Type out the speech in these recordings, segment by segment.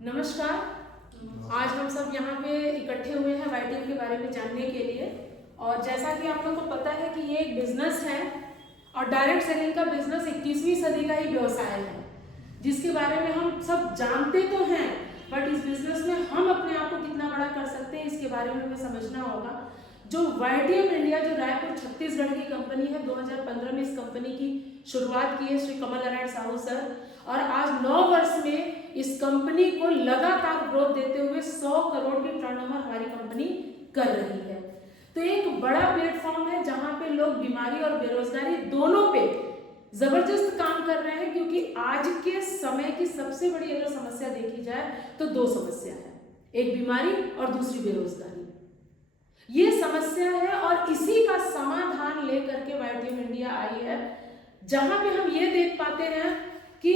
नमस्कार। आज हम सब यहाँ पे इकट्ठे हुए हैं वाईटीएम के बारे में जानने के लिए। और जैसा कि आप लोग को पता है कि ये एक बिजनेस है और डायरेक्ट सेलिंग का बिजनेस 21वीं सदी का ही व्यवसाय है, जिसके बारे में हम सब जानते तो हैं, बट इस बिजनेस में हम अपने आप को कितना बड़ा कर सकते हैं इसके बारे में हमें समझना होगा। जो वाईटीएम इंडिया, जो रायपुर छत्तीसगढ़ की कंपनी है, 2015 में इस कंपनी की शुरुआत की है श्री कमल नारायण साहू सर, और आज 9 वर्ष में इस कंपनी को लगातार ग्रोथ देते हुए 100 करोड़ की टर्नओवर हमारी कंपनी कर रही है। तो एक बड़ा प्लेटफॉर्म है जहां पे लोग बीमारी और बेरोजगारी दोनों पे जबरदस्त काम कर रहे हैं, क्योंकि आज के समय की सबसे बड़ी अगर समस्या देखी जाए तो 2 समस्या है, एक बीमारी और दूसरी बेरोजगारी। ये समस्या है और इसी का समाधान लेकर के वाईटीएम इंडिया आई है, जहां पे हम ये देख पाते हैं कि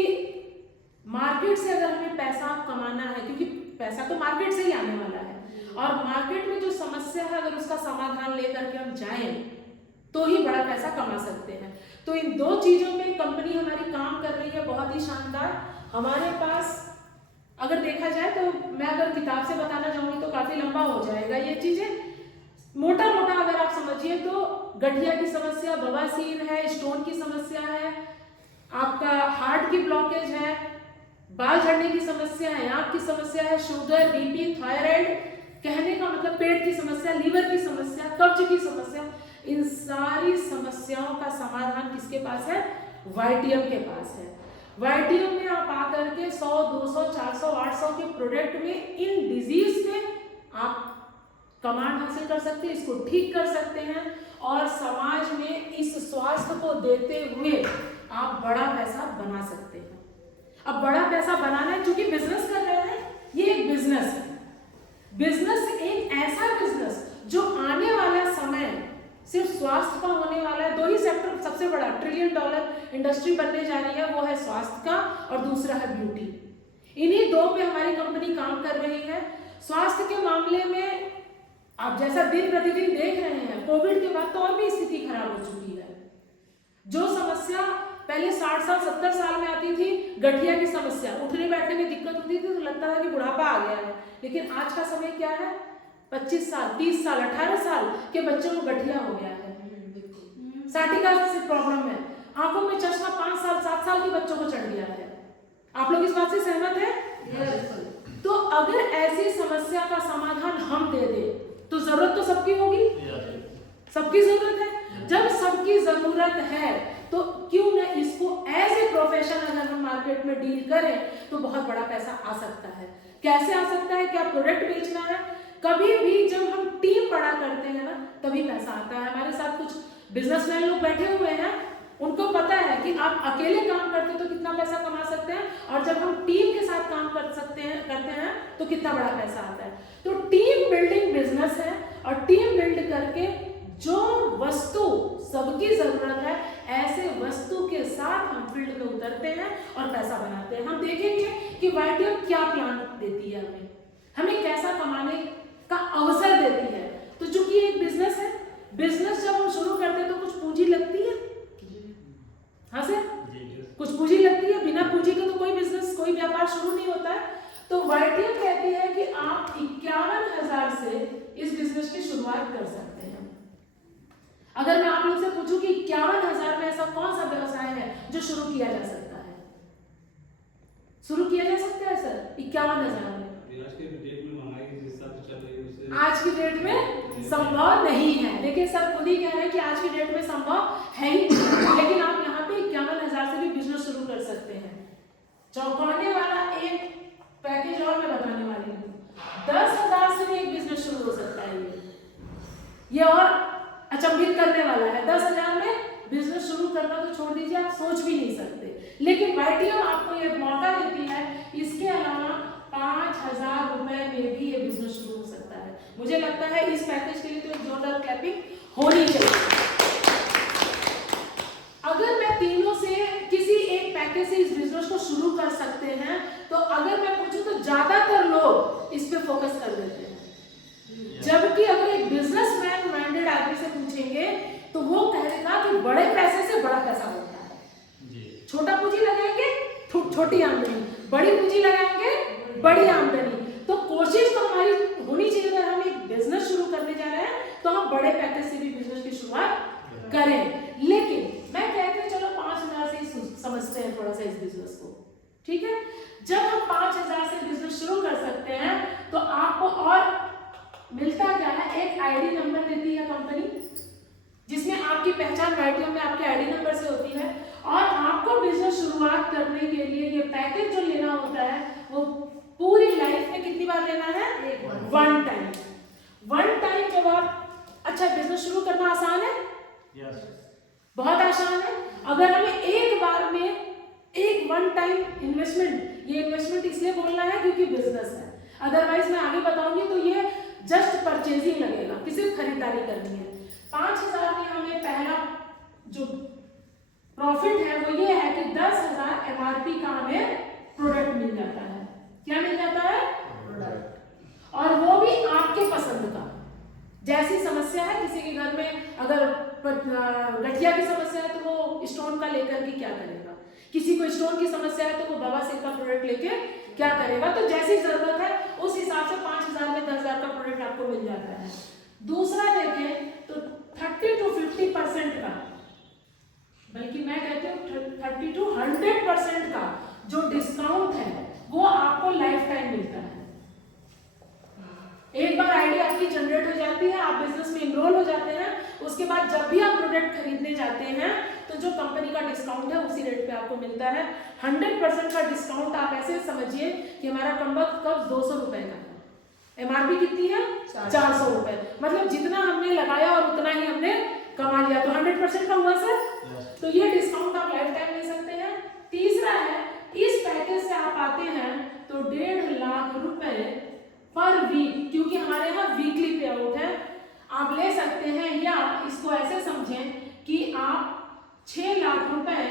मार्केट से अगर हमें पैसा कमाना है, क्योंकि पैसा तो मार्केट से ही आने वाला है, और मार्केट में जो समस्या है अगर उसका समाधान लेकर के हम जाएं तो ही बड़ा पैसा कमा सकते हैं। तो इन 2 चीजों पे कंपनी हमारी काम कर रही है, बहुत ही शानदार। हमारे पास अगर देखा जाए तो मैं अगर किताब से बताना चाहूंगी तो काफी लंबा हो जाएगा। ये चीजें मोटा मोटा अगर आप समझिए तो गठिया की समस्या, बवासीर है, स्टोन की समस्या है, आपका हार्ट की ब्लॉकेज है, बाल झड़ने की समस्या है, आंख की समस्या है, शुगर, बीपी, थायराइड, कहने का मतलब पेट की समस्या, लीवर की समस्या, कब्ज की समस्या, इन सारी समस्याओं का समाधान किसके पास है? वाईटीएम के पास है। वाईटीएम में आप आकर के 100, 200, 400, 800 के प्रोडक्ट में इन डिजीज पे आप कमांड हासिल कर सकते हैं, इसको ठीक कर सकते हैं, और समाज में इस स्वास्थ्य को देते हुए आप बड़ा पैसा बना सकते हैं। अब बड़ा पैसा बनाना है, चूंकि बिजनेस कर रहे हैं, ये एक बिजनेस है। बिजनेस एक ऐसा बिजनेस जो आने वाला समय सिर्फ स्वास्थ्य का होने वाला है। 2 ही सेक्टर सबसे बड़ा $1 ट्रिलियन इंडस्ट्री बनने जा रही है, वो है स्वास्थ्य का और दूसरा है ब्यूटी। इन्हीं 2 पे हमारी कंपनी काम कर रही है। स्वास्थ्य के मामले में आप जैसा दिन प्रतिदिन देख रहे हैं, कोविड के बाद तो और भी स्थिति खराब हो चुकी है। जो समस्या पहले 60 साल 70 साल में आती थी, गठिया की समस्या, उठने बैठने में दिक्कत होती थी तो लगता था कि बुढ़ापा आ गया है, लेकिन आज का समय क्या है? 25 साल 30 साल 18 साल के बच्चों को गठिया हो गया है, साटिका से प्रॉब्लम है, आंखों में चश्मा 5 साल 7 साल के बच्चों को चढ़ गया है। आप लोग इस बात से सहमत है? तो अगर ऐसी समस्या का समाधान हम दे दें तो जरूरत तो सबकी होगी, सबकी जरूरत है। जब सबकी जरूरत है तो क्यों न इसको एज ए प्रोफेशन अगर हम मार्केट में डील करें तो बहुत बड़ा पैसा आ सकता है। कैसे आ सकता है? क्या प्रोडक्ट बेचना है? कभी भी जब हम टीम बड़ा करते हैं ना, तभी पैसा आता है। हमारे साथ कुछ बिजनेसमैन लोग बैठे हुए हैं, उनको पता है कि आप अकेले काम करते तो कितना पैसा कमा सकते हैं, और जब हम टीम के साथ काम करते हैं तो कितना बड़ा पैसा आता है। तो टीम बिल्डिंग बिजनेस है, और टीम बिल्ड करके जो वस्तु सबकी जरूरत है, ऐसे वस्तु के साथ हम फील्ड में उतरते हैं और पैसा बनाते हैं। हम देखेंगे कि वाईटीएम क्या प्लान देती है, हमें कैसा कमाने का अवसर देती है। तो चूंकि एक बिजनेस है, बिजनेस जब हम शुरू करते हैं तो कुछ पूंजी लगती है, हाँ सर, कुछ पूंजी लगती है। बिना पूंजी के तो कोई बिजनेस, कोई व्यापार शुरू नहीं होता है। तो वाईटीएम कहती है कि आप 51,000 से इस बिजनेस की शुरुआत कर सकते हैं। अगर मैं आप लोग से पूछूं कि 51,000 में ऐसा कौन सा व्यवसाय है जो शुरू किया जा सकता है? शुरू किया जा सकता है सर 51,000 में? आज की डेट में संभव नहीं है, लेकिन सर खुद ही कह रहे हैं कि आज की डेट में संभव है ही नहीं। लेकिन आप यहाँ पे 51,000 से भी बिजनेस शुरू कर सकते हैं। चौंकाने वाला एक पैकेज और मैं बताने वाली हूँ। 10,000 से भी एक बिजनेस शुरू हो सकता है। ये और अचंभित करने वाला है। 10,000 में बिजनेस शुरू करना तो छोड़ दीजिए, आप सोच भी नहीं सकते, लेकिन वाईटीएम आपको ये मौका देती है। इसके अलावा 5,000 रुपए में भी ये बिजनेस शुरू हो सकता है। मुझे लगता है इस पैकेज के लिए तो एक जोरदार क्लैपिंग होनी चाहिए। अगर मैं तीनों से किसी एक पैकेज से इस बिजनेस को शुरू कर सकते हैं, तो अगर मैं पूछूं तो ज्यादातर लोग इस पे फोकस कर देते हैं। जबकि अगर एक बिजनेसमैन माइंडेड आदमी से पूछेंगे तो वो कहेगा कि बड़े पैसे से बड़ा पैसा होता है। छोटा पूंजी लगाएंगे छोटी आमदनी, बड़ी पूंजी लगाएंगे बड़ी आमदनी। तो कोशिश तो हमारी होनी चाहिए, अगर हम एक बिजनेस शुरू करने जा रहे हैं तो हम बड़े पैकेज से भी बिजनेस की शुरुआत करें। लेकिन मैं कहती हूँ चलो 5,000 से ही समझते हैं थोड़ा सा इस बिजनेस को, ठीक है। जब हम 5,000 से बिजनेस शुरू कर सकते हैं तो आपको और मिलता क्या है, एक आईडी नंबर देती है कंपनी, जिसमें आपकी पहचान वाईटीओ में आपके आईडी नंबर से होती है। और आपको बिजनेस शुरुआत करने के लिए ये पैकेज जो लेना होता है वो पूरी लाइफ में कितनी बार लेना है, वन टाइम। जब आप, अच्छा बिजनेस शुरू करना आसान है, बहुत आसान है। अगर हमें एक बार में एक वन टाइम इन्वेस्टमेंट, ये इन्वेस्टमेंट इसलिए बोलना है क्योंकि बिजनेस है, अदरवाइज मैं आगे बताऊंगी तो ये जस्ट परचेजिंग लगेगा कि सिर्फ खरीदारी करनी है। 5,000 में हमें पहला जो प्रॉफिट है वो ये है कि 10,000 एमआरपी का हमें प्रोडक्ट मिल जाता है। क्या मिल जाता है, प्रोडक्ट, और वो भी आपके पसंद का। जैसी समस्या है, किसी के घर में अगर गठिया की समस्या है तो वो स्टोन का लेकर के क्या करेगा, किसी को स्टोन की समस्या है तो वो बवासीर का प्रोडक्ट लेके क्या करेगा। तो जैसी जरूरत है उस हिसाब से 5,000 में 10,000 का प्रोडक्ट आपको मिल जाता है। दूसरा देखें तो 30 to 50% का, बल्कि मैं कहती हूँ 30 to 100% का जो डिस्काउंट है वो आपको लाइफ टाइम मिलता है। एक बार आईडी आपकी जनरेट हो जाती है, आप बिजनेस में इनरोल हो जाते हैं, उसके बाद जब भी आप प्रोडक्ट खरीदने जाते हैं तो जो कंपनी का डिस्काउंट है उसी रेट पे आपको मिलता है। 100% का डिस्काउंट आप ऐसे समझिए कि हमारा कम्बक कब 200 रुपए का है, एमआरपी कितनी है 400 रुपए, मतलब जितना हमने लगाया और उतना ही हमने कमा लिया, तो 100% का हुआ सर। तो ये डिस्काउंट आप लाइफ टाइम ले सकते हैं। तीसरा है, इस पैकेज से आप आते हैं तो 1.5 लाख रुपए पर वीक, क्योंकि हमारे यहाँ वीकली पे आउट है, आप ले सकते हैं। या इसको ऐसे समझें कि आप 6 लाख रुपए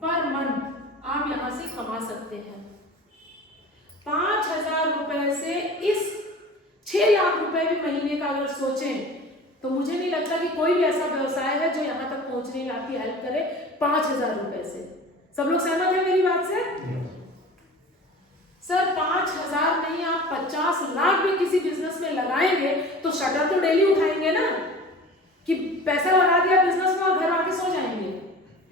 पर मंथ आप यहाँ से कमा सकते हैं। 5,000 रुपए से इस 6 लाख रुपए भी महीने का अगर सोचें तो मुझे नहीं लगता कि कोई भी ऐसा व्यवसाय है जो यहाँ तक पहुंचने में आपकी हेल्प करे 5,000 रुपए से। सब लोग सहमत है मेरी बात से? सर 5,000 नहीं, आप 50 लाख भी किसी बिजनेस में लगाएंगे तो शटर तो डेली उठाएंगे ना, कि पैसा लगा दिया बिजनेस में और घर आके सो जाएंगे,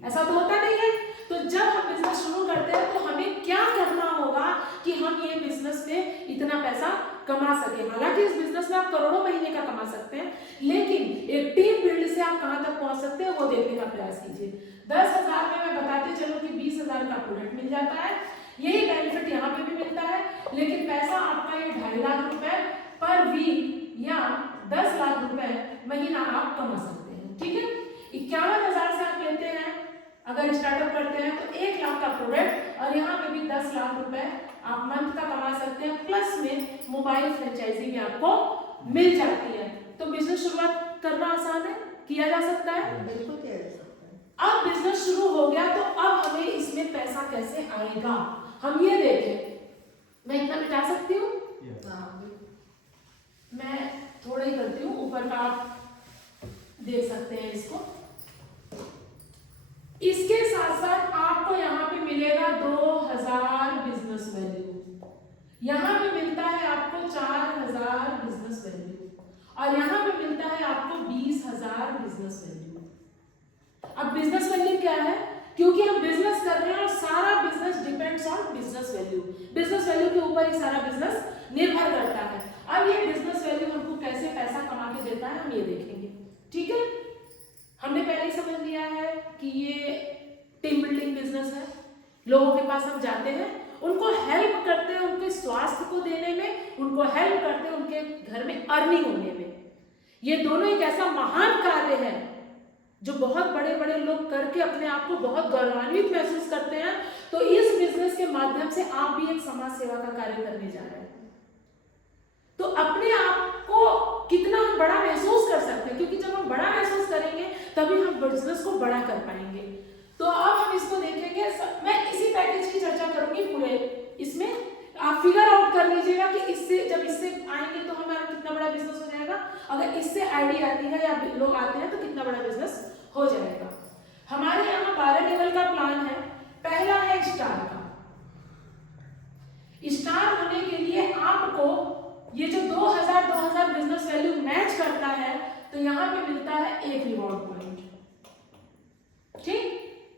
ऐसा तो होता नहीं है। तो जब हम बिजनेस शुरू करते हैं तो हमें क्या करना होगा कि हम ये बिजनेस में इतना पैसा कमा सके। हालांकि इस बिजनेस में आप करोड़ों महीने का कमा सकते हैं, लेकिन एक टीम बिल्ड से आप कहां तक पहुंच सकते हैं वो देखने का प्रयास कीजिए। 10,000 में मैं बताते चलो कि 20,000 का प्रोडक्ट मिल जाता है, यही बेनिफिट यहाँ पे भी मिलता है, लेकिन पैसा आपका ये 2.5 लाख रुपए पर वीक या 10 लाख रुपए महीना आप कमा सकते हैं, ठीक है। 51,000 से आप लेते हैं, अगर स्टार्टअप करते हैं तो 1 लाख का प्रोडक्ट, और यहाँ पे भी 10 लाख रुपए आप मंथ का कमा सकते हैं, प्लस में मोबाइल फ्रेंचाइजी भी आपको मिल जाती है। तो बिजनेस शुरुआत करना आसान है, किया जा सकता है, बिल्कुल किया जा सकता है। अब बिजनेस शुरू हो गया तो अब हमें इसमें पैसा कैसे आएगा हम ये देखें। मैं इतना मिटा सकती हूँ, मैं थोड़ा ही करती हूँ, ऊपर का आप देख सकते हैं इसको। इसके साथ साथ आपको यहाँ पे मिलेगा 2,000 बिजनेस वैल्यू, यहाँ पे मिलता है आपको 4,000 बिजनेस वैल्यू, और यहाँ पे मिलता है आपको 20,000 बिजनेस वैल्यू। अब बिजनेस वैल्यू क्या है, क्योंकि हम बिजनेस कर रहे हैं और सारा business depends on business value, business value के ऊपर ही सारा बिजनेस निर्भर करता है। अब ये बिजनेस वैल्यू हमको कैसे पैसा कमा के देता है हम ये देखेंगे, ठीक है। हमने पहले ही समझ लिया है कि ये टीम बिल्डिंग बिजनेस है, लोगों के पास हम जाते हैं, उनको हेल्प करते हैं उनके स्वास्थ्य को देने में, उनको हेल्प करते हैं उनके घर में अर्निंग होने में। ये दोनों एक ऐसा महान कार्य है जो बहुत बड़े बड़े लोग करके अपने आप को बहुत गौरवान्वित महसूस करते हैं। तो इस बिजनेस के माध्यम से आप भी एक समाज सेवा का कार्य करने जा रहे हैं, तो अपने आप को कितना हम बड़ा महसूस कर सकते हैं, क्योंकि जब हम बड़ा महसूस करेंगे तभी हम बिजनेस को बड़ा कर पाएंगे। तो अब हम इसको देखेंगे, मैं इसी पैकेज की चर्चा करूंगी पूरे, इसमें आप फिगर आउट कर लीजिएगा कि इससे जब इससे आएंगे तो हमारा कितना बड़ा बिजनेस हो जाएगा, अगर इससे आईडी आती है या लोग आते हैं तो कितना बड़ा बिजनेस हो जाएगा। हमारे यहाँ 12 लेवल का प्लान है। पहला है स्टार का। स्टार होने आपको ये जो 2000 बिजनेस वैल्यू मैच करता है तो यहाँ पे मिलता है एक रिवॉर्ड पॉइंट। ठीक,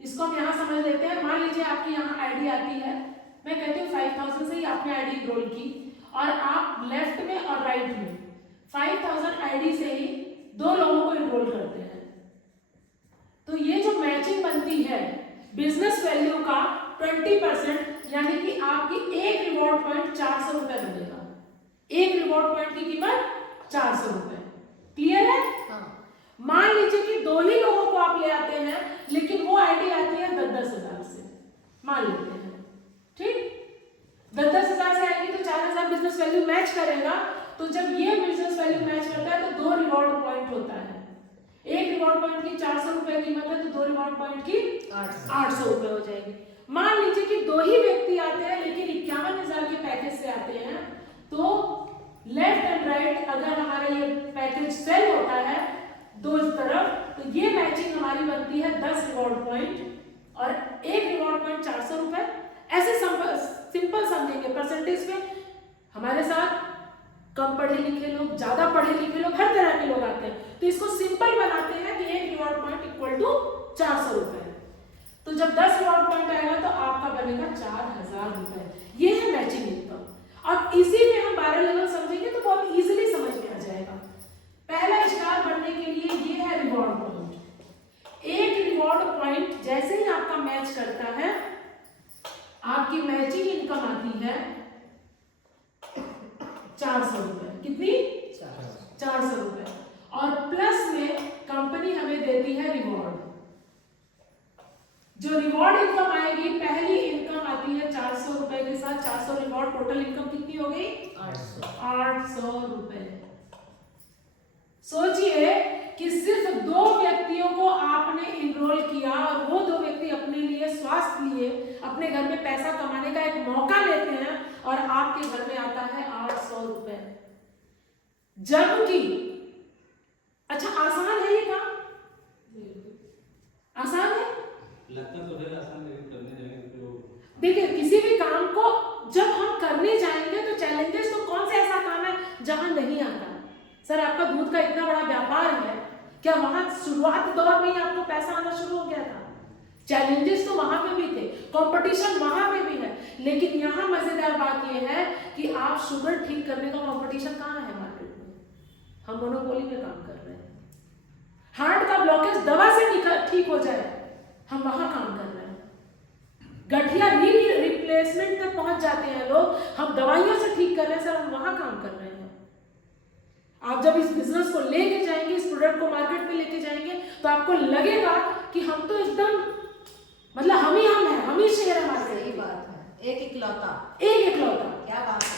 इसको हम यहाँ समझ लेते हैं। मान लीजिए आपकी यहाँ आईडी आती है, मैं कहती हूँ 5000 से ही आपने आईडी इनरोल की और आप लेफ्ट में और राइट में 5000 आईडी से ही 2 लोगों को इनरोल करते हैं, तो ये जो मैचिंग बनती है बिजनेस वैल्यू का 20%, यानी कि आपकी एक रिवॉर्ड पॉइंट 400 रुपए बनेगा। एक रिवॉर्ड पॉइंट की कीमत 400 रुपए। क्लियर है? हाँ। मान लीजिए कि 2 ही लोगों को आप ले आते हैं, लेकिन वो आईडी आती है 10-10 हजार से, मान लेते हैं। ठीक, 10-10 हजार से आएगी तो 4000 बिजनेस वैल्यू मैच करेगा। तो जब ये बिजनेस वैल्यू मैच करता है तो 2 रिवॉर्ड पॉइंट होता है। एक रिवॉर्ड पॉइंट की 400 रुपए कीमत है तो 2 रिवॉर्ड पॉइंट की 800 रुपए हो जाएगी। मान लीजिए कि 2 ही व्यक्ति आते हैं लेकिन 51,000 के पैकेज से आते हैं, तो लेफ्ट एंड राइट अगर हमारा ये पैकेज सेल होता है दो तरफ, तो ये मैचिंग हमारी बनती है 10 रिवॉर्ड पॉइंट और एक रिवॉर्ड पॉइंट 400 रुपए। ऐसे सिंपल समझेंगे, परसेंटेज पे हमारे साथ कम पढ़े लिखे लोग, ज्यादा पढ़े लिखे लोग, हर तरह के लोग आते हैं, तो इसको सिंपल बनाते हैं कि एक रिवॉर्ड पॉइंट इक्वल टू 400 रुपए। तो जब 10 रिवॉर्ड पॉइंट आएगा तो आपका बनेगा 4000 रुपए। ये है मैचिंग इनकम। अब इसी में हम 12 लेवल समझेंगे तो बहुत इजीली समझ में आ जाएगा। पहला स्टार बनने के लिए ये है रिवॉर्ड पॉइंट। एक रिवॉर्ड पॉइंट जैसे ही आपका मैच करता है, आपकी मैचिंग इनकम आती है 400 रुपए। कितनी? 400 रुपए। और प्लस में कंपनी हमें देती है रिवॉर्ड। जो रिवॉर्ड इनकम आएगी, पहली इनकम आती है 400 रुपए के साथ 400 रिवॉर्ड, टोटल इनकम कितनी हो गई? 800 रुपए। सोचिए कि सिर्फ 2 व्यक्तियों को आपने इनरोल किया और वो 2 व्यक्ति अपने लिए, स्वास्थ्य लिए, अपने घर में पैसा कमाने का एक मौका लेते हैं और आपके घर में आता है 800 रुपए। जबकि अच्छा, आसान है ये काम? आसान है? लगता तो है आसान, लेकिन करने जाएंगे तो देखिए, किसी भी काम को जब हम करने जाएंगे तो चैलेंजेस, तो कौन सा ऐसा काम है जहां नहीं आता? सर, आपका दूध का इतना बड़ा व्यापार है, क्या वहां शुरुआत दौर में ही आपको पैसा आना शुरू हो गया था? चैलेंजेस तो वहां पे भी थे, कंपटीशन वहां पे भी है, लेकिन यहाँ मजेदार बात यह है कि आप शुगर ठीक करने का कंपटीशन कहाँ है मार्केट में? हम मोनोपोली में काम कर रहे हैं। हार्ट का ब्लॉकेज दवा से ठीक हो जाए, हम वहां काम कर रहे हैं। गठिया रिप्लेसमेंट तक पहुंच जाते हैं लोग, हम दवाइयों से ठीक कर रहे हैं सर, हम वहां काम कर रहे हैं। आप जब इस बिजनेस को लेके जाएंगे, इस प्रोडक्ट को मार्केट में लेके जाएंगे, तो आपको लगेगा कि हम तो एकदम, मतलब हम ही शेर है हमारे। सही बात है, एक इकलौता। क्या बात है।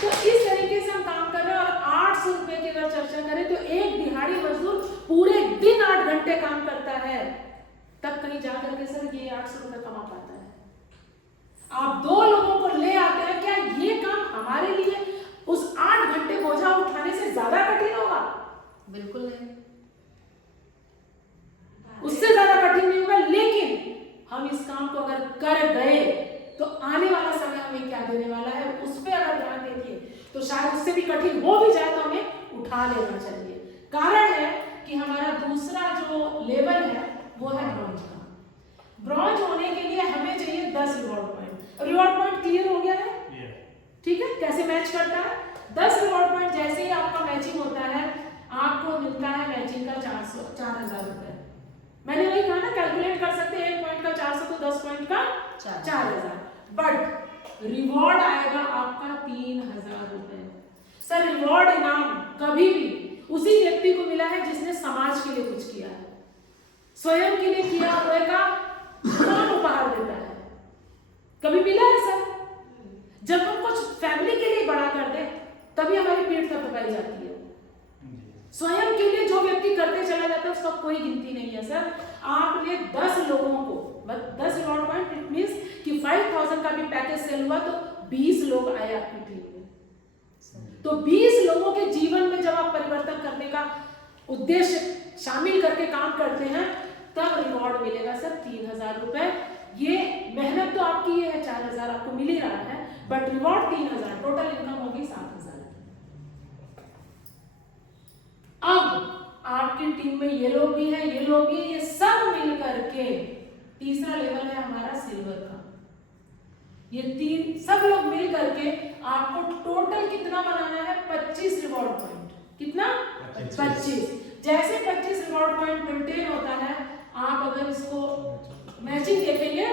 तो इस तरीके से हम काम कर रहे हैं। और 800 रुपए की अगर चर्चा करें तो एक दिहाड़ी मजदूर पूरे दिन 8 घंटे काम करता है, तब कहीं जाकर के सर ये 800 रुपए कमा पाता है। आप 2 लोगों को ले आते हैं, क्या ये काम हमारे लिए उस 8 घंटे बोझा उठाने से ज्यादा कठिन होगा? बिल्कुल नहीं, उससे ज्यादा कठिन नहीं होगा। लेकिन हम इस काम को अगर कर गए तो आने वाला समय हमें क्या देने वाला है, उस पर अगर ध्यान देंगे तो शायद उससे भी कठिन हो भी जाए तो हमें उठा लेना चाहिए। कारण है कि हमारा दूसरा जो लेवल है वो है ब्रॉन्ज का। ब्रॉन्ज होने के लिए हमें चाहिए 10 reward point. Reward point clear हो गया है? ठीक है, कैसे मैच करता है? 10 रिवॉर्ड पॉइंट जैसे ही आपका मैचिंग होता है, आपको मिलता है मैचिंग का 4000 रुपए। मैंने वही कहा ना, कैलकुलेट कर सकते हैं, 1 पॉइंट का 400 तो 10 पॉइंट का 4000। बट रिवॉर्ड आएगा आपका 3000 रुपए। सर, रिवॉर्ड इनाम कभी भी उसी व्यक्ति को मिला है जिसने समाज के लिए कुछ किया है। स्वयं के लिए किया हुए का कौन उपहार देता है? कभी मिला है सर? जब हम कुछ फैमिली के लिए बड़ा कर दे तभी हमारी पीठ थपथपाई जाती है। स्वयं के लिए जो व्यक्ति करते चला जाता है उसका कोई गिनती नहीं है सर। आपने 10 लोगों को 10 रिवॉर्ड पॉइंट, इट मींस कि 5000 का भी पैकेज सेल हुआ तो 20 लोग आए आपकी टीम में। तो 20 लोगों के जीवन में जब आप परिवर्तन करने का उद्देश्य शामिल करके काम करते हैं तब रिवॉर्ड मिलेगा सर 3000 रुपए। ये मेहनत तो आपकी ये है, 4000 आपको मिल ही रहा है, बट रिवॉर्ड 3000, टोटल इनकम होगी 7000। अब आपकी टीम में ये लोग भी हैं, ये लोग भी हैं, ये सब मिल करके तीसरा लेवल है हमारा सिल्वर का। ये तीन सब लोग मिल करके आपको टोटल कितना बनाना है? 25 रिवॉर्ड पॉइंट। कितना? 25। जैसे 25 रिवॉर्ड पॉइंट मेंटेन होता है, आप अगर इसको मैचिंग देखेंगे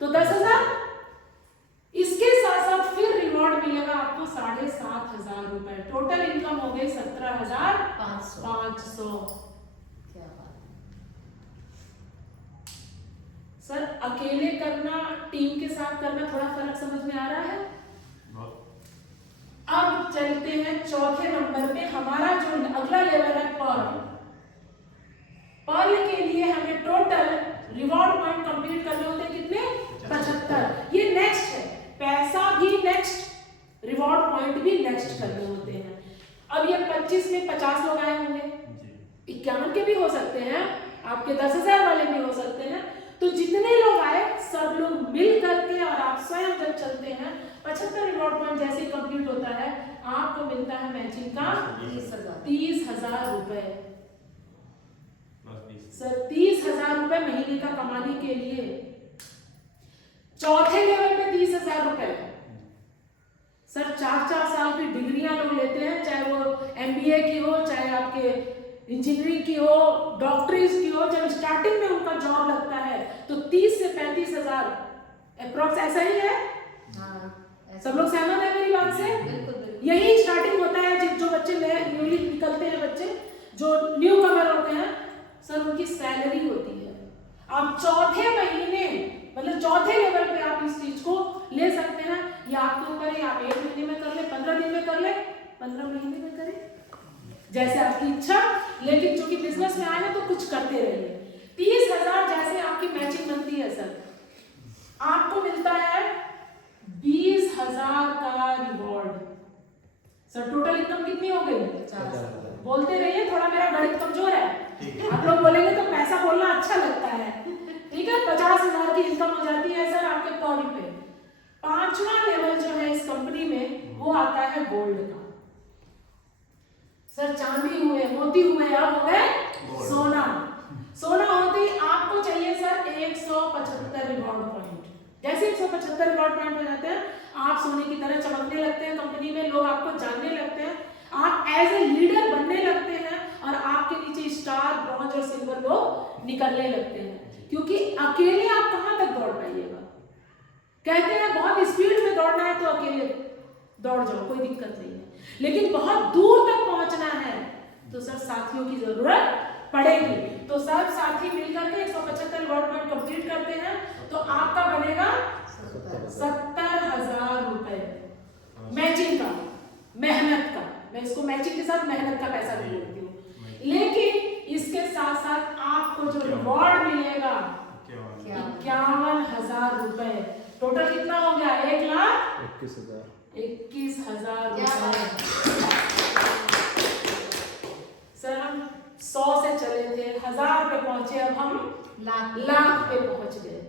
तो 10,000, इसके साथ साथ फिर रिवॉर्ड मिलेगा आपको 7,500 रुपए। टोटल इनकम हो गई 17,500। क्या बात है। सर अकेले करना, टीम के साथ करना, थोड़ा फर्क समझ में आ रहा है? अब चलते हैं चौथे नंबर पे। हमारा जो अगला लेवल है पर्ल। पर्ल के लिए हमें टोटल रिवॉर्ड पॉइंट कंप्लीट करने होते हैं कितने? 75। ये नेक्स्ट है, पैसा भी नेक्स्ट, रिवॉर्ड पॉइंट भी नेक्स्ट करने होते हैं। अब ये 25 में 50 लोग आए होंगे, 51 के भी हो सकते हैं, आपके 10,000 वाले भी हो सकते हैं। तो जितने लोग आए सब लोग मिल करके और आप स्वयं जब चलते हैं 75 रिवॉर्ड पॉइंट जैसे ही कंप्लीट होता है, आपको मिलता है मैचिंग का 30,000 रुपए। सर 30,000 रुपए महीने का कमाने के लिए चौथे लेवल पे 30,000 रुपए। सर 4-4 साल की डिग्रियां लोग लेते हैं, चाहे वो MBA की हो, चाहे आपके इंजीनियरिंग की हो, डॉक्टरीज की हो। जब स्टार्टिंग में उनका जॉब लगता है तो 30 से 35,000 अप्रोक्स, ऐसा ही है? सब लोग सहमत है मेरी बात से? बिल्कुल। यही स्टार्टिंग होता है। जो बच्चे नए न्यूली निकलते हैं, बच्चे जो न्यू कमर होते हैं, सर उनकी सैलरी होती है। अब चौथे महीने मतलब चौथे लेवल पे आप इस चीज को ले सकते हैं। या आपके ऊपर है, आप 1 महीने में कर ले, 15 दिन में कर ले, 15 महीने में करें, जैसे आपकी इच्छा। लेकिन चूंकि बिजनेस में आए हैं तो कुछ करते रहिए। 30,000 जैसे आपकी मैचिंग बनती है सर, आपको मिलता है 20,000 का रिवॉर्ड। सर टोटल इनकम कितनी हो गई? 50,000। बोलते रहिए, थोड़ा मेरा गणित कमजोर है। आप लोग बोलेंगे तो पैसा बोलना अच्छा लगता है, ठीक है? 50,000 की इनकम हो जाती है सर आपके पर्ल पे। 5वां लेवल जो है इस कंपनी में वो आता है गोल्ड का। सर चांदी हुए, मोती हुए, अब हो गए सोना। सोना होते ही आपको चाहिए सर 175 रिवॉर्ड पॉइंट। जैसे 175 रिवॉर्ड पॉइंट हो जाते हैं, आप सोने की तरह चमकने लगते हैं, कंपनी में लोग आपको जानने लगते हैं, आप एज ए लीडर बनने लगते हैं और आपके नीचे स्टार, ब्रॉन्ज और सिल्वर लोग निकलने लगते हैं। क्योंकि अकेले आप कहां तक दौड़ पाइएगा? कहते हैं बहुत स्पीड में दौड़ना है तो अकेले दौड़ जाओ, कोई दिक्कत नहीं है। लेकिन बहुत दूर तक पहुंचना है तो सर साथियों की जरूरत पड़ेगी। तो सब साथी मिलकर के 175 रिवॉर्ड पॉइंट कंप्लीट करते हैं तो आपका बनेगा 70,000 रुपए मैचिंग का, मेहनत का। मैं इसको मैचिंग के साथ मेहनत का पैसा भी बोलती हूँ। लेकिन इसके साथ साथ आपको जो रिवॉर्ड मिलेगा 51,000 रुपए। टोटल कितना हो गया? 1,21,000 रुपए। सर हम 100 से चले थे, 1000 पे पहुंचे, अब हम लाख पे पहुंच गए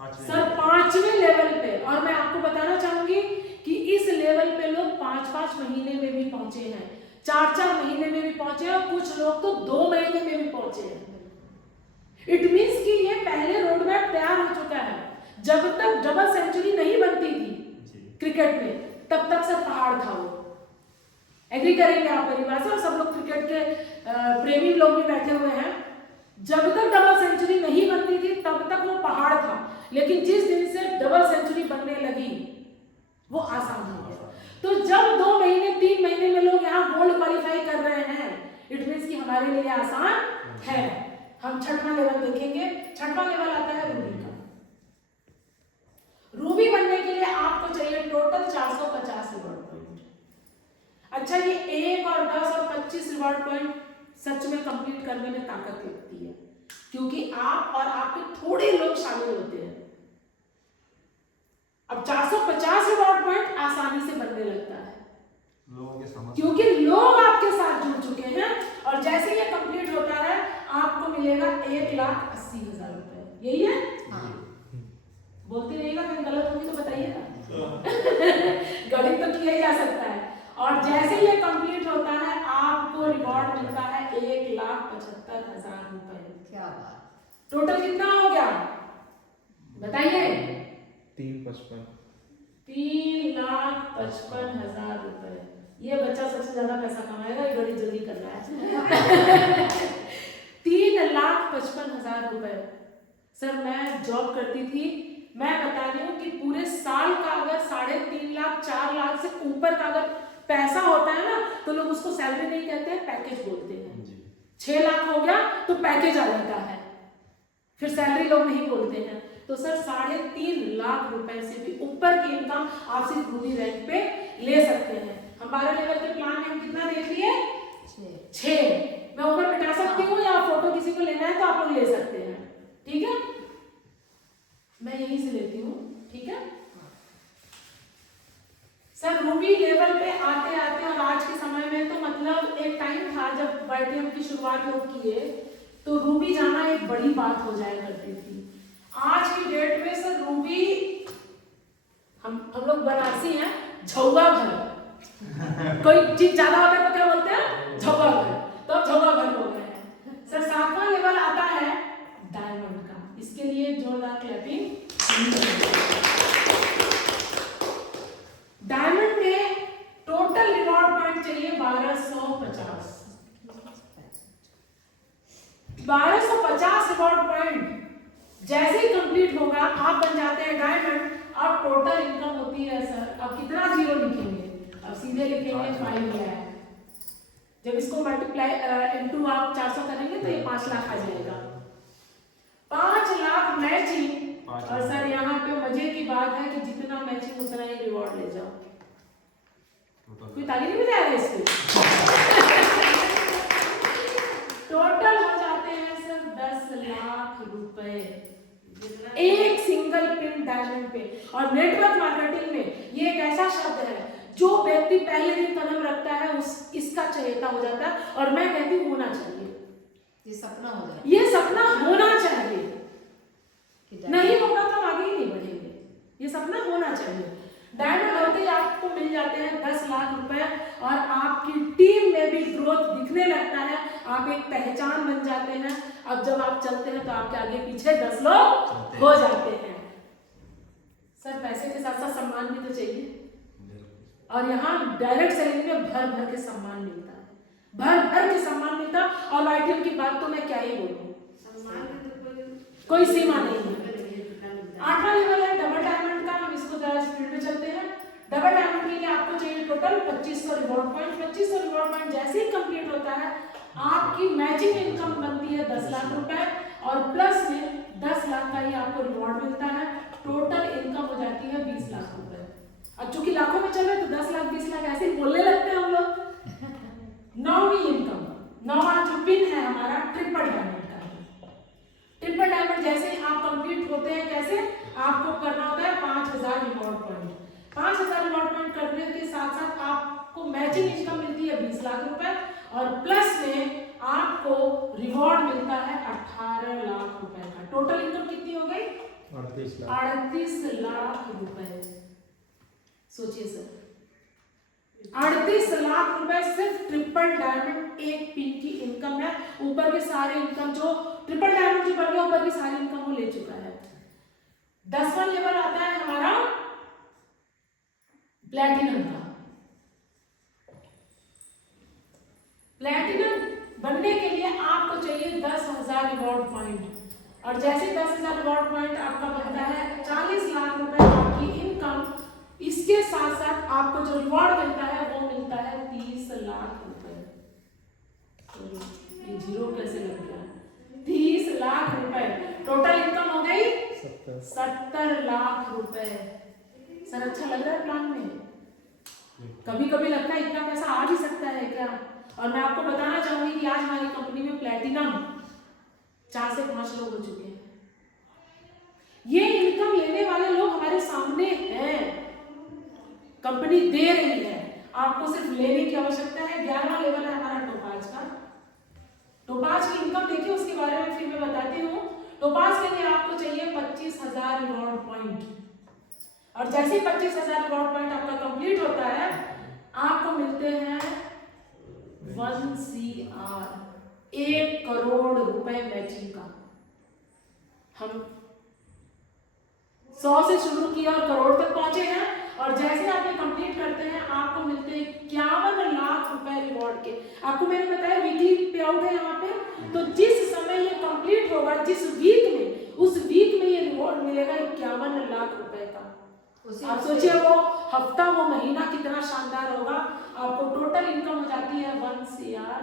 सर 5वें लेवल पे। और मैं आपको बताना चाहूंगी कि इस लेवल पे लोग 5-5 महीने में भी पहुंचे हैं, 4-4 महीने में भी पहुंचे हैं, और कुछ लोग तो 2 महीने में भी पहुंचे हैं। इट मींस कि ये पहले रोड मैप तैयार हो चुका है। जब तक डबल सेंचुरी नहीं बनती थी क्रिकेट में, तब तक सर पहाड़ था वो। एग्री करेंगे आप मेरी बात से? और सब लोग क्रिकेट के प्रेमी लोग भी बैठे हुए हैं। जब तक डबल सेंचुरी नहीं बनती थी तब तक वो पहाड़ था, लेकिन जिस दिन से डबल सेंचुरी बनने लगी वो आसान हो गया। तो जब 2 महीने 3 महीने में लोग यहाँ गोल्ड क्वालिफाई कर रहे हैं, इट मींस कि हमारे लिए आसान है। हम 6वां लेवल देखेंगे। 6वां लेवल आता है रूबी का। रूबी बनने के लिए आपको चाहिए टोटल 450 रिवॉर्ड पॉइंट। अच्छा, ये 1 और 10 और 25 रिवॉर्ड पॉइंट सच में कंप्लीट करने में ताकत लगती है, क्योंकि आप और आपके थोड़े लोग शामिल होते हैं। अब 450 रिवॉर्ड पॉइंट आसानी से बनने लगता है क्योंकि लोग आपके साथ जुड़ चुके हैं। और जैसे ये कंप्लीट होता है आपको मिलेगा 1,80,000 रुपए। यही है? हाँ। बोलते रहिएगा, मैं गलत होगी तो बताइएगा। जैसे ये कंप्लीट होता है आपको रिवॉर्ड मिलता है 1,75,000 रुपए। क्या बात। टोटल कितना हो गया बताइए? 355। 3,55,000 रुपए। ये बच्चा सबसे ज्यादा पैसा कमाएगा, ये बड़ी जल्दी कर रहा है। 3,55,000 रुपए। सर मैं जॉब करती थी, मैं बता रही हूँ कि पूरे साल का अगर 3.5 लाख 4 लाख से ऊपर का अगर पैसा होता है ना, तो लोग उसको सैलरी नहीं कहते हैं, पैकेज बोलते हैं। 6 लाख हो गया तो पैकेज आ जाता है, फिर सैलरी लोग नहीं बोलते हैं। तो सर 3.5 लाख रुपए से भी ऊपर की इनकम आप सिर्फ रूबी रैंक पे ले सकते हैं। हम 12 लेवल के प्लान में हम कितना देख लिए? 6। मैं ऊपर मिटा सकती हूँ या फोटो किसी को लेना है तो आप लोग ले सकते हैं, ठीक है? मैं यहीं से लेती हूँ, ठीक है? सर रूबी लेवल पे आते आते और आज के समय में तो मतलब एक टाइम था जब YTM की शुरुआत लोग किए तो रूबी जाना एक बड़ी बात हो जाया करती थी। आज की डेट में सर रूबी हम लोग बनारसी हैं, झौगा भर। कोई चीज ज्यादा होता है तो क्या बोलते हैं? झौगा भर। तो अब झौगा भर हो गए हैं। सर 7वां लेवल आता है डायमंड का, इसके लिए जोरदार क्लैपिंग। डायमंड में टोटल रिवॉर्ड पॉइंट चाहिए 1250। 1250 रिवॉर्ड पॉइंट जैसे ही कंप्लीट होगा आप बन जाते हैं डायमंड। अब टोटल इनकम होती है सर, अब कितना जीरो लिखेंगे? अब सीधे लिखेंगे 5 लाख। जब इसको मल्टीप्लाई इनटू आप 400 करेंगे तो ये 5 लाख आ जाएगा। 5 लाख मैचिंग। और सर यहाँ पे मजे की बात है कि जितना मैचिंग उतना ही रिवॉर्ड ले जाओ। कोई ताली नहीं बजाएगा इसको? टोटल हो जाते हैं सर 10 लाख रुपए एक सिंगल प्रिंट डायमंड पे। और नेटवर्क मार्केटिंग में ये एक ऐसा शब्द है जो व्यक्ति पहले दिन कदम रखता है इसका चहेता हो जाता है। और मैं कहती हूँ होना चाहिए, ये सपना हो जाए, ये सपना होना चाहिए। नहीं होगा तो आगे ही नहीं बढ़ेंगे, ये सपना होना चाहिए। डायमंड होते ही आपको मिल जाते हैं 10 लाख रुपए और आपकी टीम में भी ग्रोथ दिखने लगता है, आप एक पहचान बन जाते हैं। अब जब आप चलते हैं तो आपके आगे पीछे 10 लोग हो जाते हैं। सर पैसे के साथ साथ सम्मान भी तो चाहिए, और यहाँ डायरेक्ट सेलिंग में भर भर के सम्मान मिलता है, भर भर के सम्मान मिलता है। और YTM की बात तो मैं क्या ही बोलूँ, कोई सीमा नहीं है। 8वां लेवल है डबल डायमंड का, हम इसको जरा स्पीड में चलते हैं। डबल डायमंड के लिए आपको चाहिए total 2500 reward point. 2500 reward point जैसे ही कंप्लीट होता है आपकी मैचिंग इनकम बनती है 10 लाख रुपए और प्लस में 10 लाख का ही आपको रिवॉर्ड मिलता है। टोटल इनकम हो जाती है 20 लाख रुपए। अब चूंकि लाखों में चल रहे तो 10 लाख 20 लाख ऐसे ही बोलने लगते हैं हम लोग। 9वीं इनकम, 9वां जो पिन है हमारा ट्रिपल डायमंड का है। ट्रिपल डायमंड जैसे ही आप कंप्लीट होते हैं कैसे आपको करना होता है 5000 रिवॉर्ड पॉइंट। 5000 रिवॉर्ड पॉइंट करने के साथ साथ आपको मैचिंग इनकम मिलती है 20 लाख रुपए और प्लस में आपको रिवॉर्ड मिलता है 18 लाख रुपए का। टोटल इनकम कितनी हो गई? 38 लाख रुपए। सोचिए सर 38 लाख रुपए सिर्फ ट्रिपल डायमंड एक पिन की इनकम है। ऊपर के सारे इनकम जो ट्रिपल डायमंड जो बढ़ गया ऊपर की सारी इनकम वो ले चुका है। 10वां लेवल आता है हमारा प्लैटिनम का। प्लैटिनम बनने के लिए आपको चाहिए 10,000 रिवॉर्ड पॉइंट और जैसे 10,000 रिवॉर्ड पॉइंट आपका बनता है 40 लाख रुपए आपकी इनकम। इसके साथ साथ आपको जो रिवॉर्ड मिलता है वो मिलता है 30 लाख रुपए। ये जीरो कैसे लग गया? 30 लाख रुपए टोटल इनकम हो गई 70 लाख रुपए। सर अच्छा लग रहा है प्लान में? कभी कभी लगता है इतना पैसा आ भी सकता है क्या? और मैं आपको बताना चाहूंगी कि आज हमारी कंपनी में प्लैटिनम 4 से 5 लोग हो चुके हैं। ये इनकम लेने वाले लोग हमारे सामने हैं, कंपनी दे रही है, आपको सिर्फ लेने की आवश्यकता है। 11वां लेवल है हमारा टोपाज का। टोपाज की इनकम देखिए उसके बारे में फिर मैं बताती हूँ। टोपाज के लिए आपको चाहिए 25,000 रिवॉर्ड पॉइंट और जैसे ही 25,000 रिवॉर्ड पॉइंट आपका कंप्लीट होता है आपको मिलते हैं 1 CR, 1 करोड़ रुपए मैचिंग का। हम 100 से शुरू किया और करोड़ तक पहुंचे हैं, और जैसे आप ये कंप्लीट करते हैं आपको मिलते हैं 51 लाख रुपए रिवॉर्ड के। आपको मैंने बताया वीकली पे आउट है यहाँ पे, तो जिस समय ये कंप्लीट होगा, जिस वीक में, उस वीक में ये रिवॉर्ड मिलेगा 51 लाख रुपए का। आप सोचिए वो हफ्ता, वो महीना कितना शानदार होगा। आपको टोटल इनकम हो जाती है 1 CR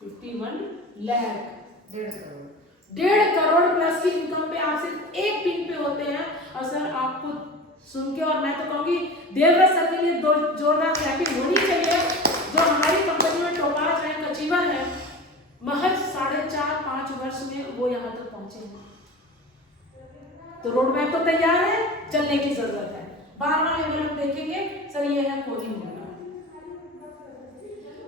51 लाख, 1.5 करोड़ प्लस की इनकम पे आप सिर्फ एक पिन पे होते हैं। और सर आपको सुन के, और मैं तो कहूँगी देवव्रत सर के लिए जोरदार क्लैपिंग होनी चाहिए, जो हमारी कंपनी में टॉपर रैंक अचीवर है। महज 4.5-5 वर्ष में वो यहाँ तक पहुंचे हैं। तो रोड मैप तो तैयार है, चलने की जरूरत है। 12वां लेवल हम देखेंगे सर, ये है कोहिनूर।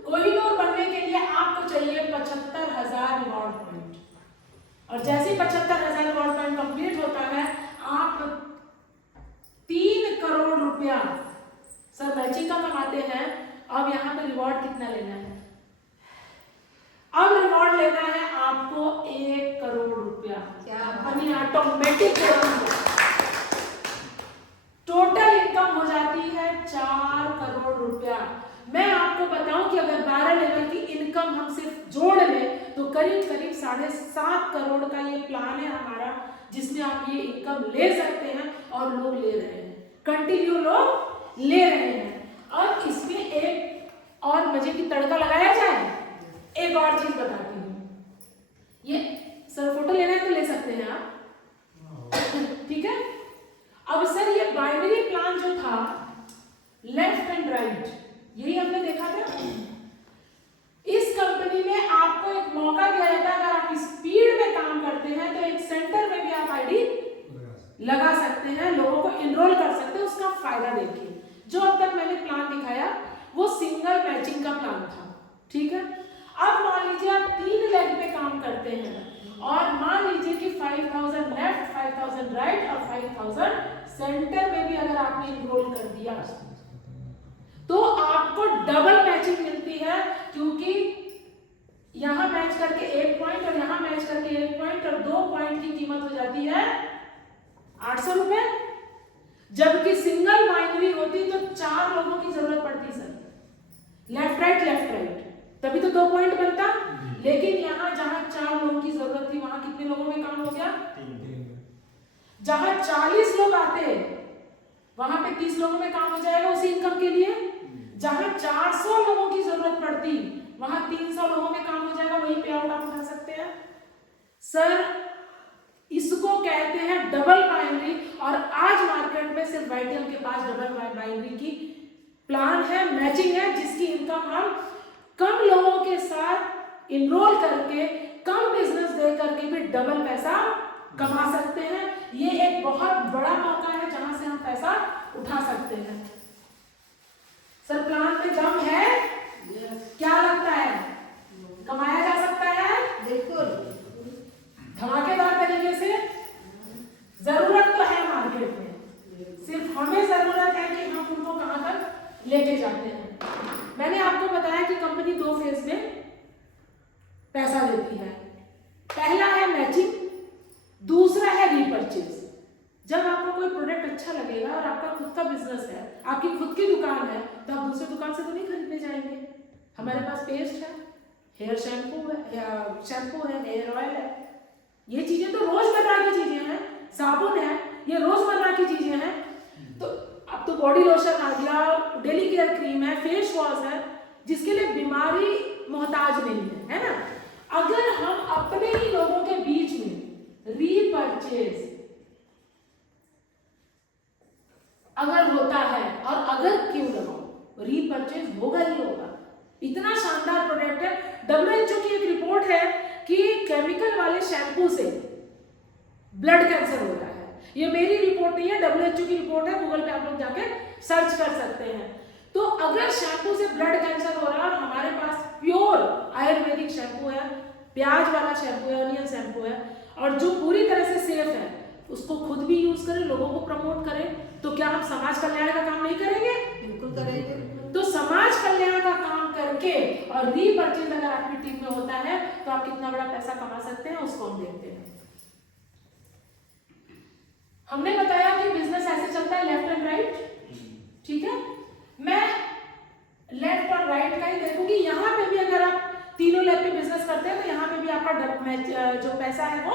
कोहिनूर बनने के लिए आपको चाहिए 75,000 रिवॉर्ड पॉइंट, और जैसे 75,000 रिवॉर्ड पॉइंट कंप्लीट होता है आप 3 करोड़ रुपया सर मैचिंग का कमाते हैं। अब यहाँ पे रिवॉर्ड कितना लेना है? अब रिवॉर्ड लेना है आपको 1 करोड़ रुपया। कंपनी ऑटोमेटिक टोटल इनकम हो जाती है 4 करोड़ रुपया। मैं आपको बताऊं कि अगर 12 लेवल की इनकम हम सिर्फ जोड़ लें तो करीब करीब 7.5 करोड़ का ये प्लान है हमारा, जिसमें आप ये इनकम ले सकते हैं, और लोग ले रहे हैं, कंटिन्यू लोग ले रहे हैं। अब इसमें एक और मजे की तड़का लगाया जाए, एक और चीज बताती हूँ। ये सर फोटो लेना है तो ले सकते हैं आप, ठीक है। अब सर ये बाइनरी प्लान जो था, लेफ्ट एंड राइट, यही हमने देखा था। इस कंपनी में आपको एक मौका दिया जाता है, अगर आप स्पीड में काम करते हैं तो एक सेंटर में भी आप आईडी लगा सकते हैं, लोगों को एनरोल कर सकते हैं। उसका फायदा देखिए, जो अब तक मैंने प्लान दिखाया वो सिंगल मैचिंग का प्लान था, ठीक है। अब मान लीजिए आप 3 लेग पे काम करते हैं, और मान लीजिए कि 5,000 लेफ्ट, 5,000 राइट और 5,000 सेंटर में भी अगर आपने एनरोल कर दिया तो आपको डबल मैचिंग मिलती है, क्योंकि यहां मैच करके 1 पॉइंट और यहां मैच करके 1 पॉइंट, और 2 पॉइंट की कीमत हो जाती है 800 रुपए। जबकि सिंगल बाइनरी होती तो 4 लोगों की जरूरत पड़ती सर, लेफ्ट राइट, तभी तो 2 पॉइंट बनता। लेकिन यहाँ जहां 4 लोगों की जरूरत थी, वहां कितने लोगों में काम हो गया? 3। जहां 40 लोग आते वहां पे 30 लोगों में काम हो जाएगा उसी इनकम के लिए। जहां 400 लोगों की जरूरत पड़ती वहां 300 लोगों में काम हो जाएगा, वही पे आउट आप उठा सकते हैं सर। इसको कहते हैं डबल बाइनरी, और आज मार्केट में सिर्फ वाईटीएल के पास डबल बाइनरी की प्लान है, मैचिंग है, जिसकी इनकम हम कम लोगों के साथ इनरोल करके, कम बिजनेस दे करके भी डबल पैसा कमा सकते हैं। ये एक बहुत बड़ा मौका है जहां से हम पैसा उठा सकते हैं। सर प्लान में दम है? क्या लगता है, कमाया जा सकता है? बिल्कुल धमाकेदार तरीके से। जरूरत तो है मार्केट में, सिर्फ हमें जरूरत है कि हम उनको कहां तक लेके जाते हैं। मैंने आपको बताया कि कंपनी 2 फेज में पैसा देती है। पहला है मैचिंग, दूसरा है रीपरचेज। जब आपको कोई प्रोडक्ट अच्छा लगेगा और आपका खुद का बिजनेस है, आपकी खुद की दुकान है, तो आप दूसरी दुकान से तो नहीं खरीदने जाएंगे। हमारे पास पेस्ट है, हेयर शैम्पू है, हेयर ऑयल है, ये चीजें तो रोजमर्रा की चीजें हैं, साबुन है, ये रोजमर्रा की चीजें हैं। तो अब तो बॉडी लोशन आ गया, डेली केयर क्रीम है, फेस वॉश है, जिसके लिए बीमारी मोहताज नहीं है ना। अगर हम अपने ही लोगों के बीच में रीपरचेज अगर होता है, और अगर क्यों लगाओ, रीपरचेज होगा ही होगा। इतना शानदार प्रोडक्ट है। WHO की एक रिपोर्ट है कि केमिकल वाले शैम्पू से ब्लड कैंसर होता है। ये मेरी रिपोर्ट नहीं है, WHO की रिपोर्ट है, गूगल पे आप लोग जाके सर्च कर सकते हैं। तो अगर शैम्पू से ब्लड कैंसर हो रहा है और हमारे पास प्योर आयुर्वेदिक शैम्पू है, प्याज वाला शैम्पू है, अनियन शैम्पू है, और जो पूरी तरह से सेफ है, उसको खुद भी यूज करें, लोगों को प्रमोट करें, तो क्या हम समाज कल्याण का काम नहीं करेंगे? बिल्कुल करेंगे। तो समाज और रीपरचेज अगर आपकी टीम में होता है तो आप कितना बड़ा पैसा कमा सकते हैं उसको हम देखते हैं। हमने बताया कि बिजनेस ऐसे चलता है लेफ्ट एंड राइट, ठीक है। मैं लेफ्ट और राइट का ही देखूंगी। यहाँ पे भी अगर आप तीनों लेग पे बिजनेस करते हैं तो यहाँ पे भी आपका जो पैसा है वो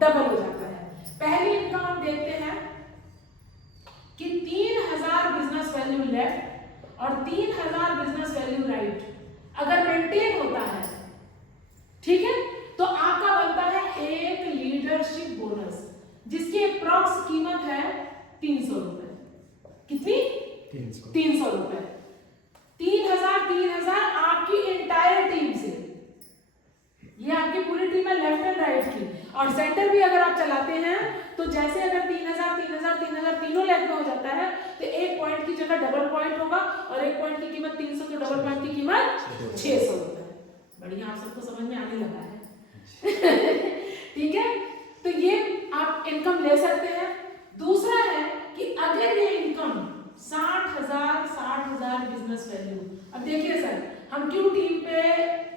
डबल हो जाता है। पहली इनकम हम देखते हैं कि 3000 बिजनेस वैल्यू लेफ्ट और 3000 बिजनेस वैल्यू राइट अगर मेंटेन होता है, ठीक है, तो आपका बनता है एक लीडरशिप बोनस जिसकी अप्रॉक्स कीमत है 300 रुपए। कितनी? 300 रुपए। 3000 आपकी इंटायर टीम से, ये आपकी पूरी टीम है लेफ्ट एंड राइट की। और सेंटर भी अगर आप चलाते हैं तो जैसे अगर 3000 तीनों लेग में हो जाता है तो एक पॉइंट की जगह डबल पॉइंट होगा और एक पॉइंट की कीमत 300 तो डबल पॉइंट की कीमत 600 रुपए। बढ़िया, आप सबको समझ में आने लगा है। ठीक है, तो ये आप इनकम ले सकते हैं। दूसरा है कि अगर ये इनकम 60,000 बिजनेस वैल्यू, अब देखिए सर हम क्यों टीम पे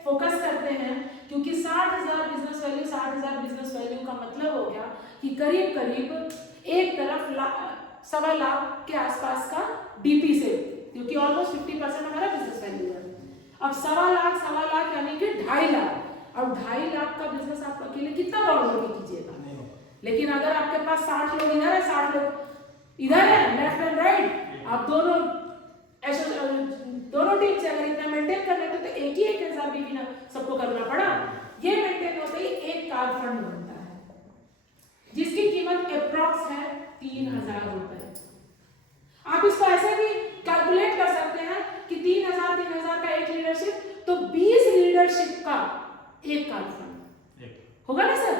फोकस करते हैं, क्योंकि 60,000 बिजनेस वैल्यू 60,000 बिजनेस वैल्यू का मतलब हो गया कि करीब एक तरफ 1.25 लाख के आसपास का डीपी से, क्योंकि ऑलमोस्ट 50% हमारा बिजनेस वैल्यू है। अब 1.25 लाख यानी कि 2.5 लाख। अब 2.5 लाख का बिजनेस आप अकेले कितना दौड़ोगे कीजिएगा, लेकिन अगर आपके पास 60 लोग इधर है 60 लोग इधर है लेफ्ट एंड राइट, आप दोनों टीम से अगर इतना मेंटेन कर लेते तो एक ही हिसाब भी ना सबको करना पड़ा। ये मेंटेन होते ही एक कार फंड बनता है जिसकी कीमत अप्रॉक्स है 3000 रुपए। आप इसको ऐसे भी कैलकुलेट कर सकते हैं कि 3000 का एक लीडरशिप तो 20 लीडरशिप का एक कार फंड होगा ना सर।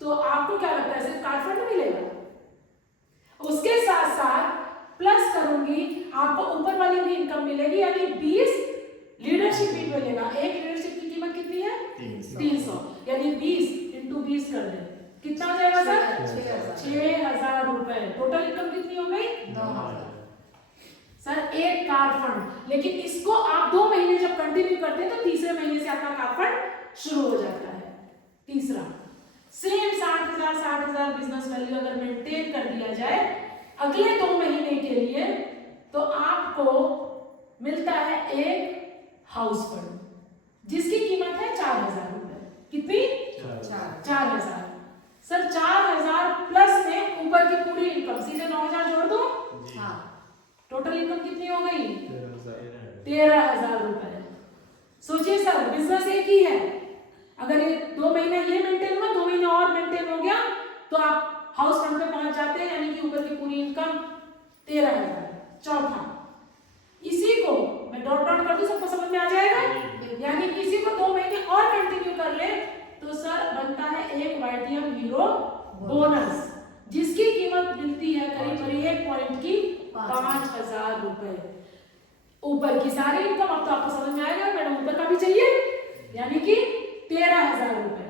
तो आपको क्या लगता है सिर्फ कार फंड मिलेगा? उसके साथ साथ प्लस करूंगी आपको ऊपर वाली भी इनकम मिलेगी, यानी 20 लीडरशिप भी मिलेगा। एक लीडरशिप की कीमत कितनी है? 300, यानी 20 × 20 कर दें कितना हो जाएगा सर? 6000 रुपए। टोटल इनकम कितनी हो गई? 9000 सर एक कार फंड। लेकिन इसको आप 2 महीने जब कंटिन्यू करते हैं तो तीसरे महीने से आपका कार फंड शुरू हो जाता है। तीसरा सेम 60,000 बिजनेस वैल्यू अगर मेंटेन कर दिया जाए अगले 2 महीने के लिए तो आपको मिलता है एक हाउस फंड जिसकी कीमत है 4000 रुपए। कितनी? 4000। सर 4000 प्लस में ऊपर की पूरी इनकम सीधे 9000 जोड़ दो। हाँ, टोटल इनकम कितनी हो गई? 13,000 रुपए। सोचिए सर बिजनेस एक ही है, अगर ये 2 महीना ये मेंटेन हुआ 2 महीना और मेंटेन हो गया तो आप हाउस फंड पे पहुंच जाते हैं, यानी कि ऊपर की पूरी इनकम 13,000। चौथा इसी को मैं डॉट कर दूं सबको समझ में आ जाएगा, यानी कि इसी को 2 महीने और कंटिन्यू कर ले तो सर बनता है एक YTM हीरो बोनस जिसकी कीमत मिलती है करीब एक पॉइंट की 5,000 रुपए। ऊपर की सारी इनकम अब तो आपको समझ में आएगा मैडम, ऊपर का भी चाहिए, यानी कि 13,000 रुपए।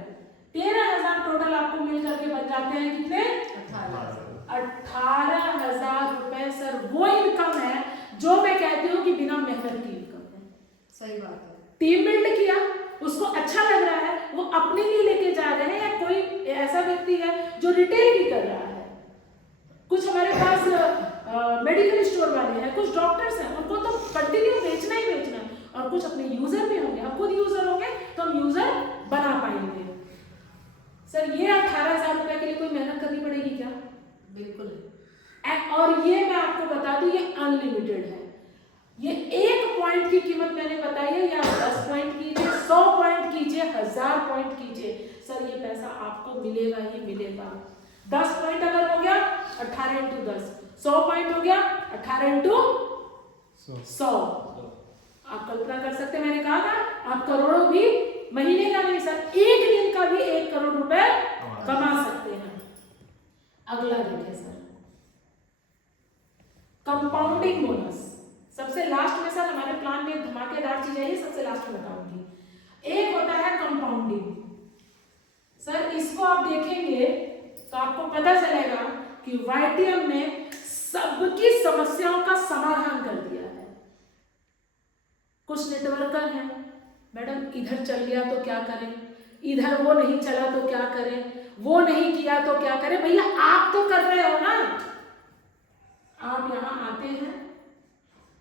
13,000 टोटल आपको मिल करके बन जाते हैं कितने? 18,000 रुपए। सर वो इनकम है जो मैं कहती हूँ कि बिना मेहनत की इनकम है। सही बात है। टीम बिल्ड किया, उसको अच्छा लग रहा है, वो अपने लिए लेके जा रहे हैं, या कोई ऐसा व्यक्ति है जो रिटेल भी कर रहा है। कुछ हमारे पास मेडिकल स्टोर वाले हैं, कुछ डॉक्टर्स हैं, उनको तो कंटिन्यू बेचना ही बेचना है, और कुछ अपने यूजर भी होंगे। हम खुद यूजर होंगे तो हम यूजर बना पाएंगे। सर ये 18,000 रुपए के लिए कोई मेहनत करनी पड़ेगी क्या? बिल्कुल। और ये मैं आपको बता दूं ये अनलिमिटेड है। ये 1 पॉइंट की कीमत मैंने बताई है, या 10 पॉइंट कीजिए, 100 पॉइंट कीजिए, 1000 पॉइंट कीजिए, सर ये पैसा आपको मिलेगा ही मिलेगा। 10 पॉइंट अगर हो गया 18 × 10, 100 पॉइंट हो गया 18 × 100। आप कल्पना कर सकते हैं, मैंने कहा था आप करोड़ों भी महीने का नहीं सर एक दिन का भी 1 करोड़ रुपए कमा सकते हैं। अगला देखिए सर कंपाउंडिंग बोनस। सबसे लास्ट में सर हमारे प्लान में धमाकेदार चीज है, ये सबसे लास्ट में बताऊंगी। एक होता है कंपाउंडिंग। सर इसको आप देखेंगे तो आपको पता चलेगा कि YTM ने सबकी समस्याओं का समाधान कर दिया है। कुछ नेटवर्कर हैं, मैडम इधर चल गया तो क्या करें, इधर वो नहीं चला तो क्या करें, वो नहीं किया तो क्या करें। भैया आप तो कर रहे हो ना, आप यहाँ आते हैं,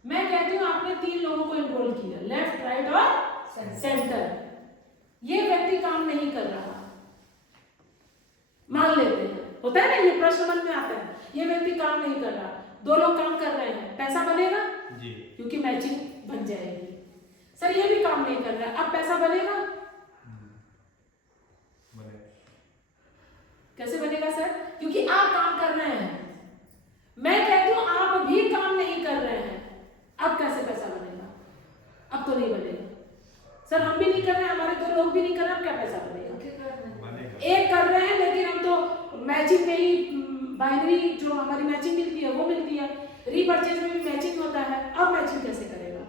मैं कहती हूँ आपने 3 लोगों को एनरोल किया, लेफ्ट राइट और सेंटर, ये व्यक्ति काम नहीं कर रहा, मान लेते हैं, होता है ना, ये प्रश्न मन में आता है, ये व्यक्ति काम नहीं कर रहा, 2 लोग काम कर रहे हैं, पैसा बनेगा जी, क्योंकि मैचिंग बन जाएगी। सर ये भी काम नहीं कर रहा है, अब पैसा बनेगा, कैसे बनेगा सर, क्योंकि आप काम कर रहे हैं। मैं कहती हूँ आप भी काम नहीं कर रहे हैं, अब कैसे पैसा बनेगा, अब तो नहीं बनेगा। सर हम भी नहीं कर रहे हैं, हमारे 2 लोग भी नहीं कर रहे, अब क्या पैसा बनेगा। एक कर रहे हैं लेकिन हम तो मैचिंग में ही, बाइनरी जो हमारी मैचिंग मिलती है वो मिलती है, रीपर्चेज में भी मैचिंग होता है, अब मैचिंग कैसे करेगा।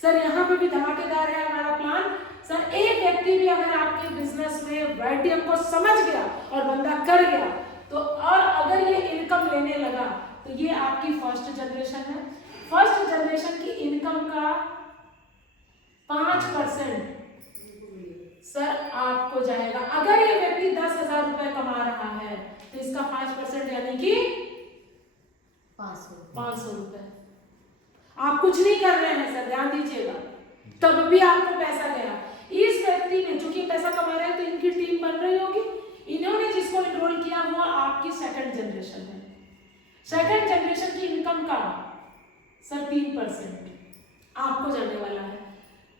सर यहाँ पे भी धमाकेदार है हमारा प्लान। सर एक व्यक्ति भी अगर आपके बिजनेस में वाईटीएम को समझ गया और बंदा कर गया तो, और अगर ये इनकम लेने लगा तो ये आपकी फर्स्ट जनरेशन है। फर्स्ट जनरेशन की इनकम का 5% सर आपको जाएगा। अगर ये व्यक्ति 10,000 रुपए कमा रहा है तो इसका 5% यानी कि 500 रुपए। आप कुछ नहीं कर रहे हैं सर, ध्यान दीजिएगा, तब भी आपको पैसा गया। इस व्यक्ति ने, चूंकि पैसा कमा रहे हैं तो इनकी टीम बन रही होगी, इन्होंने जिसको एनरोल किया वो आपकी सेकंड जनरेशन है। सेकंड जनरेशन की इनकम का सर 3% आपको जाने वाला है।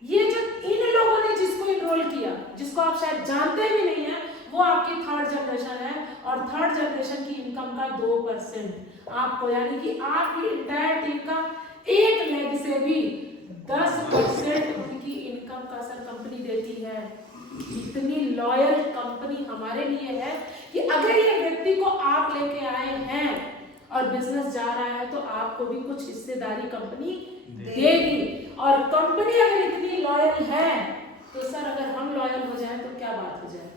ये जो इन लोगों ने जिसको एनरोल किया, जिसको आप शायद जानते भी नहीं है, वो आपकी थर्ड जनरेशन है, और थर्ड जनरेशन की इनकम का 2% आपको, यानी कि आपकी इंटायर टीम का एक लेग से भी 10% उनकी इनकम का सर कंपनी देती है। इतनी लॉयल कंपनी हमारे लिए है कि अगर ये व्यक्ति को आप लेके आए हैं और बिजनेस जा रहा है तो आपको भी कुछ हिस्सेदारी कंपनी देगी। और कंपनी अगर इतनी लॉयल है तो सर अगर हम लॉयल हो जाए तो क्या बात हो जाए,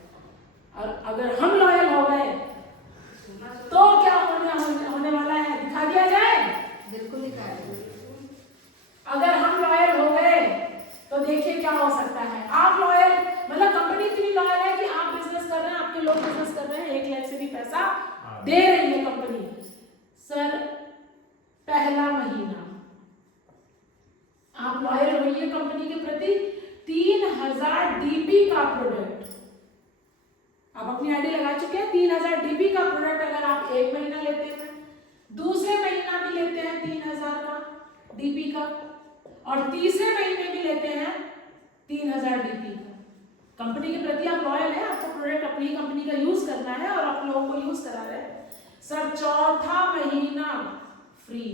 और अगर हम लॉयल हो गए तो क्या होने वाला है, दिखा दिया जाए। बिल्कुल दिखा दिया। अगर हम लॉयल हो गए तो देखिए क्या हो सकता है। आप लॉयल, मतलब कंपनी इतनी लॉयल है कि आप बिजनेस कर रहे हैं, आपके लोग बिजनेस कर रहे हैं, 1 लाख से भी पैसा दे रही है कंपनी। सर पहला महीना आप लॉयल होइए कंपनी के प्रति, 3000 डीपी का प्रोडक्ट, आप अपनी आईडी लगा चुके हैं, 3000 डीपी का प्रोडक्ट अगर आप 1 महीना लेते हैं, दूसरे महीना भी लेते हैं 3000 का डीपी का, और तीसरे महीने भी लेते हैं 3000 डीपी का। कंपनी के प्रति आप लॉयल है, आपको प्रोडक्ट अपनी कंपनी का यूज करना है और आप लोगों को यूज करा रहे हैं। सर चौथा महीना फ्री।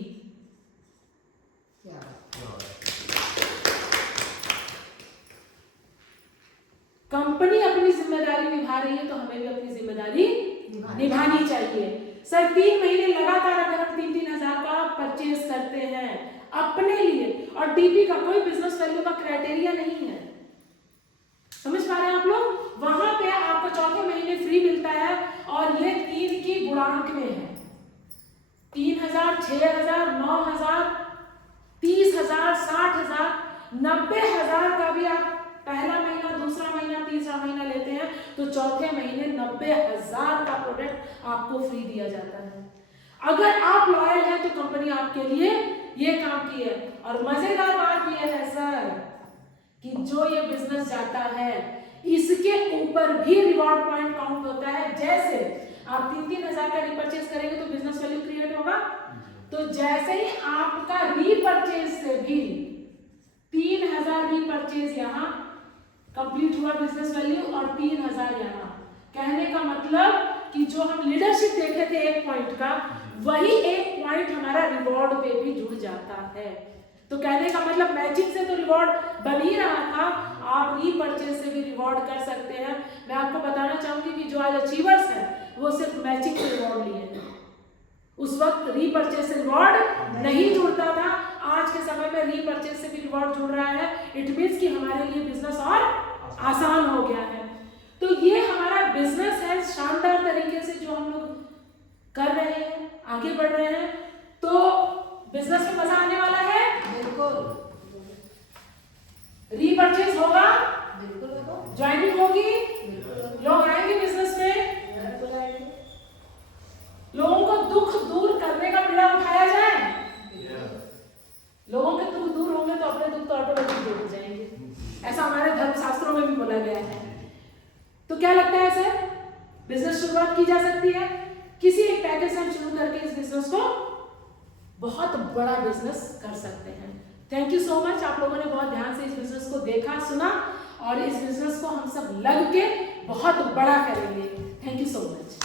क्या कंपनी अपनी जिम्मेदारी निभा रही है तो हमें भी अपनी जिम्मेदारी निभानी चाहिए। सर 3 महीने लगातार अगर हम 3-3000 का परचेज करते हैं अपने लिए, और डीपी का कोई बिजनेस वैल्यू का क्राइटेरिया नहीं है, समझ पा रहे हैं आप लोग, वहां पे आपको चौथे महीने फ्री मिलता है, और ये 3 की गुणांक में है। 3000, 6000, 9000, 30000, 60000, 90000 का भी आप पहला महीना, दूसरा महीना, तीसरा महीना लेते हैं तो चौथे महीने 90000 का प्रोडक्ट आपको फ्री दिया जाता है। अगर आप लॉयल हैं तो कंपनी आपके लिए ये काम की है। और मजेदार बात यह है सर कि जो ये बिजनेस जाता है इसके ऊपर भी रिवॉर्ड पॉइंट काउंट होता है। जैसे आप 3-3000 का रीपरचेज करेंगे तो बिजनेस वैल्यू क्रिएट होगा, तो जैसे ही आपका रीपरचेज से भी 3000 रीपरचेज यहाँ कंप्लीट हुआ बिजनेस वैल्यू, और 3000 यहाँ, कहने का मतलब कि जो हम लीडरशिप देखे थे 1 पॉइंट का, वही 1 पॉइंट हमारा रिवॉर्ड पे भी जुड़ जाता है। तो कहने का मतलब मैचिंग से तो रिवॉर्ड बन ही रहा था, आप रीपरचेज से भी रिवॉर्ड कर सकते हैं। मैं आपको बताना चाहूंगी कि जो आज अचीवर्स हैं वो सिर्फ मैचिंग से रिवॉर्ड लिए हैं, उस वक्त रीपरचेज से रिवॉर्ड नहीं जुड़ता था। आज के समय में रीपरचेज से भी रिवॉर्ड जुड़ रहा है। इट मींस कि हमारे लिए बिजनेस और आसान हो गया है। तो ये हमारा बिजनेस है शानदार तरीके से जो हम लोग कर रहे हैं, आगे बढ़ रहे हैं। तो बिजनेस में मजा आने वाला है। बिल्कुल। बिजनेस शुरुआत की जा सकती है, किसी एक पैकेज से हम शुरू करके इस बिजनेस को बहुत बड़ा बिजनेस कर सकते हैं। थैंक यू सो मच, आप लोगों ने बहुत ध्यान से इस बिजनेस को देखा सुना और इस बिजनेस को हम सब लग के बहुत बड़ा करेंगे। Thank you so much.